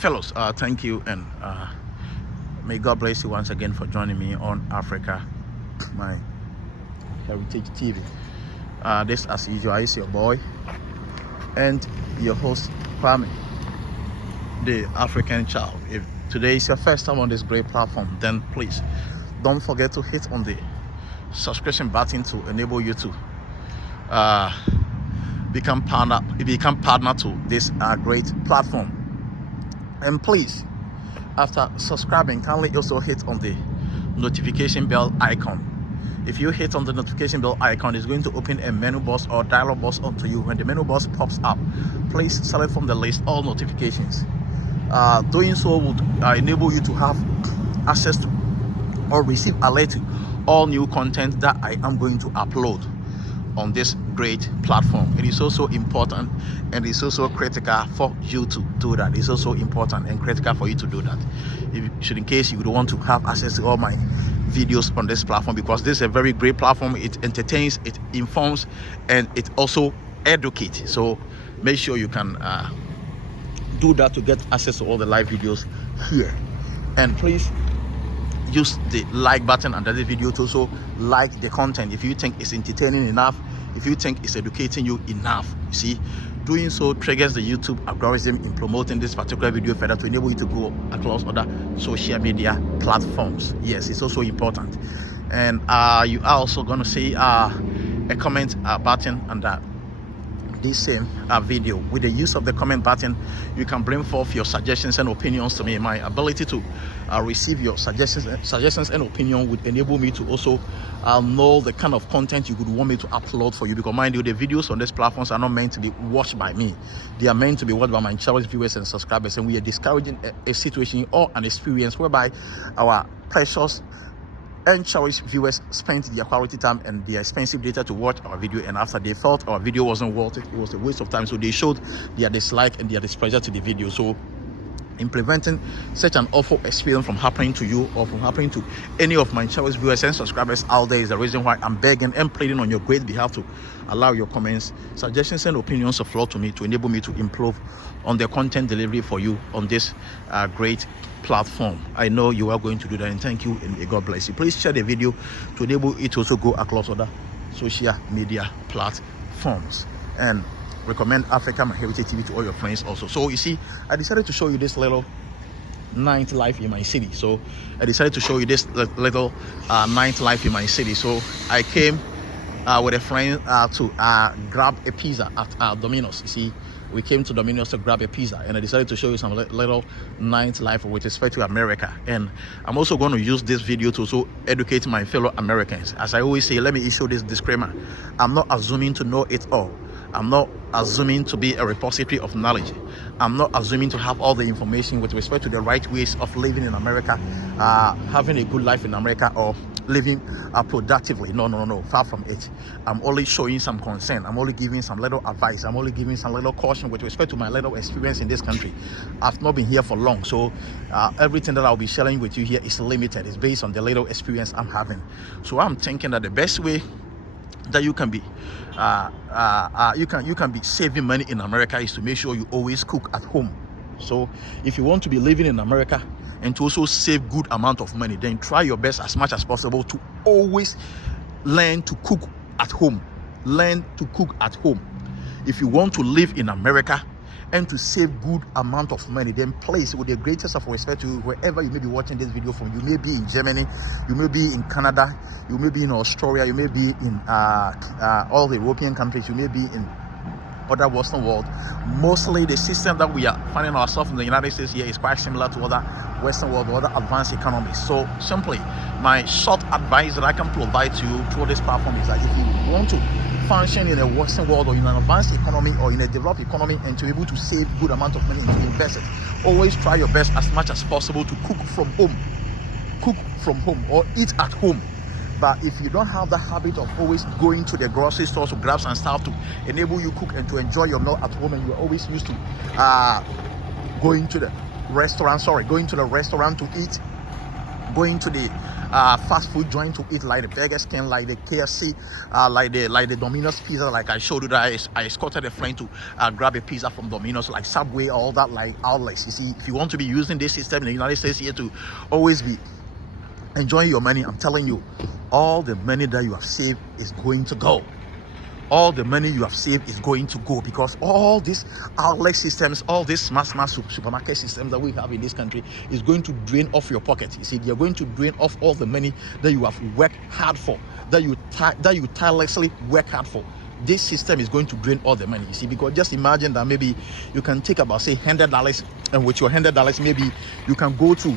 fellows, thank you, and may God bless you once again for joining me on Africa, my Heritage TV. This, as usual, is your boy and your host, Kwame, the African child. If today is your first time on this great platform, then please don't forget to hit on the subscription button to enable you to become partner to this great platform. And please, after subscribing, kindly also hit on the notification bell icon. If you hit on the notification bell icon, it's going to open a menu box or dialog box onto you. When the menu box pops up, please select from the list all notifications. Doing so would enable you to have access to or receive alert to all new content that I am going to upload on this great platform. It is also important and it's also critical for you to do that. It's also important and critical for you to do that. In case you would want to have access to all my videos on this platform, because this is a very great platform. It entertains, it informs, and it also educates. So make sure you can do that to get access to all the live videos here. And please use the like button under the video to also like the content if you think it's entertaining enough, if you think it's educating you enough. You see, doing so triggers the YouTube algorithm in promoting this particular video further to enable you to go across other social media platforms. Yes, it's also important. And you are also going to see a comment button under this same video. With the use of the comment button, you can bring forth your suggestions and opinions to me. My ability to receive your suggestions and opinion would enable me to also know the kind of content you would want me to upload for you, because mind you, the videos on these platforms are not meant to be watched by me. They are meant to be watched by my cherished viewers and subscribers, and we are discouraging a situation or an experience whereby our precious and cherished viewers spent their quality time and their expensive data to watch our video, and after they felt our video wasn't worth it, it was a waste of time, so they showed their dislike and their displeasure to the video. So in preventing such an awful experience from happening to you or from happening to any of my cherished viewers and subscribers out there is the reason why I'm begging and pleading on your great behalf to allow your comments, suggestions, and opinions to flow to me to enable me to improve on the content delivery for you on this great platform. I know you are going to do that, and thank you, and may God bless you. Please share the video to enable it to also go across other social media platforms, and recommend Africa My Heritage TV to all your friends also. So you see, I decided to show you this little nightlife in my city. So I decided to show you this little nightlife in my city. So I came with a friend to grab a pizza at Domino's. You see, we came to Domino's to grab a pizza, and I decided to show you some little nightlife with respect to America. And I'm also going to use this video to also educate my fellow Americans. As I always say, let me issue this disclaimer: I'm not assuming to know it all. I'm not assuming to be a repository of knowledge. I'm not assuming to have all the information with respect to the right ways of living in America, having a good life in America, or living productively. No, far from it. I'm only showing some concern. I'm only giving some little advice. I'm only giving some little caution with respect to my little experience in this country. I've not been here for long, so everything that I'll be sharing with you here is limited. It's based on the little experience I'm having. So I'm thinking that the best way that you can be you can be saving money in America is to make sure you always cook at home. So if you want to be living in America and to also save good amount of money, then try your best as much as possible to always learn to cook at home. Learn to cook at home. If you want to live in America and to save good amount of money, then please, with the greatest of respect to you, wherever you may be watching this video from, you may be in Germany, you may be in Canada, you may be in Australia, you may be in all the European countries, you may be in other Western world. Mostly the system that we are finding ourselves in the United States here is quite similar to other Western world or other advanced economies. So simply, my short advice that I can provide to you through this platform is that if you want to function in a Western world or in an advanced economy or in a developed economy and to be able to save good amount of money and to invest it, always try your best as much as possible to cook from home. Cook from home or eat at home. But if you don't have the habit of always going to the grocery store to grab some stuff to enable you cook and to enjoy your meal at home, and you're always used to going to the restaurant to eat, going to the fast food joint to eat, like the Burger King, like the KFC, like the Domino's pizza, like I showed you that I escorted a friend to grab a pizza from Domino's, like Subway, all that, like outlets. You see, if you want to be using this system in the United States here to always be enjoying your money, I'm telling you, all the money that you have saved is going to go. All the money you have saved is going to go, because all these outlet systems, all these smart supermarket systems that we have in this country is going to drain off your pocket. You see, they're going to drain off all the money that you have worked hard for, that you tirelessly work hard for. This system is going to drain all the money. You see, because just imagine that maybe you can take about, say, $100, and with your $100, maybe you can go to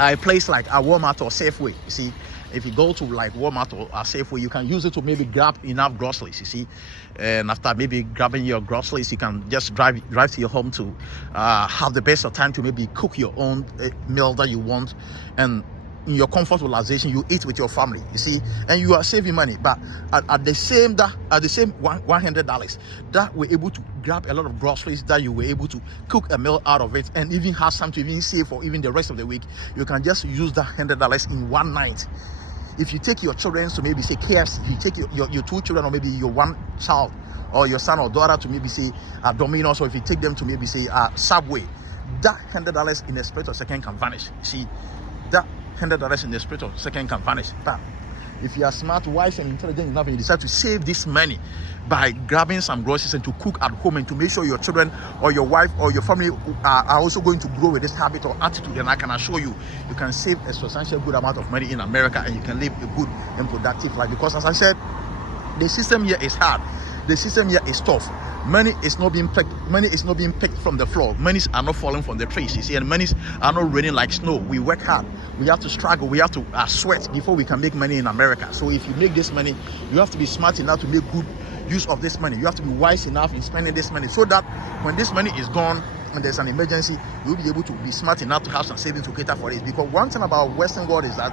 a place like a Walmart or Safeway. You see, if you go to like Walmart or a Safeway, you can use it to maybe grab enough groceries. You see, and after maybe grabbing your groceries, you can just drive to your home to have the best of time to maybe cook your own meal that you want, and in your comfort realization, you eat with your family. You see, and you are saving money. But at the same $100, that we're able to grab a lot of groceries, that you were able to cook a meal out of it, and even have some to even save for even the rest of the week. You can just use that $100 in one night. If you take your children to maybe say KFC, if you take your two children, or maybe your one child or your son or daughter to maybe say Domino's, or if you take them to maybe say Subway, that $100 in a split of a second can vanish. See, that $100 in the split of a second can vanish. But if you are smart, wise, and intelligent enough, and you decide to save this money by grabbing some groceries and to cook at home, and to make sure your children or your wife or your family are also going to grow with this habit or attitude, then I can assure you, you can save a substantial good amount of money in America, and you can live a good and productive life. Because as I said, the system here is hard. The system here is tough. Money is not being picked from the floor. Monies are not falling from the trees. You see, and monies are not raining like snow. We work hard. We have to struggle. We have to sweat before we can make money in America. So if you make this money, you have to be smart enough to make good use of this money. You have to be wise enough in spending this money, so that when this money is gone and there's an emergency, you'll be able to be smart enough to have some savings to cater for it. Because one thing about Western world is that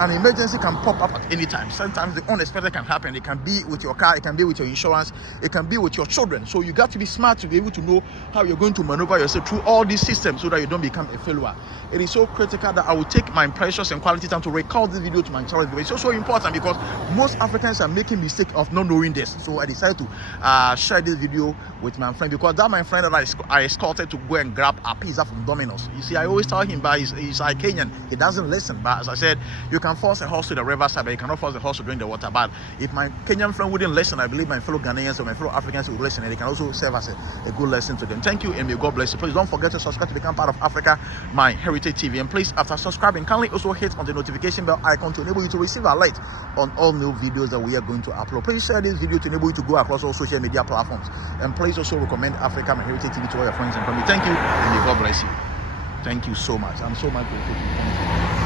an emergency can pop up at any time. Sometimes the unexpected can happen. It can be with your car, it can be with your insurance, it can be with your children. So you got to be smart to be able to know how you're going to maneuver yourself through all these systems, so that you don't become a failure. It is so critical that I will take my precious and quality time to record this video to my channel. It's so important, because most Africans are making mistake of not knowing this. So I decided to share this video with my friend, because that my friend that I escorted to go and grab a pizza from Domino's. You see, I always tell him, but he's like Kenyan, he doesn't listen. But as I said, you can force a horse to the riverside, but you cannot force a horse to drink the water. But if my Kenyan friend wouldn't listen, I believe my fellow Ghanaians or my fellow Africans would listen, and it can also serve as a good lesson to them. Thank you, and may God bless you. Please don't forget to subscribe to become part of Africa My Heritage TV, and please, after subscribing, kindly also hit on the notification bell icon to enable you to receive alert on all new videos that we are going to upload. Please share this video to enable you to go across all social media platforms, and please also recommend Africa My Heritage TV to all your friends and family. Thank you, and may God bless you. Thank you so much. I'm so much grateful. Thank you.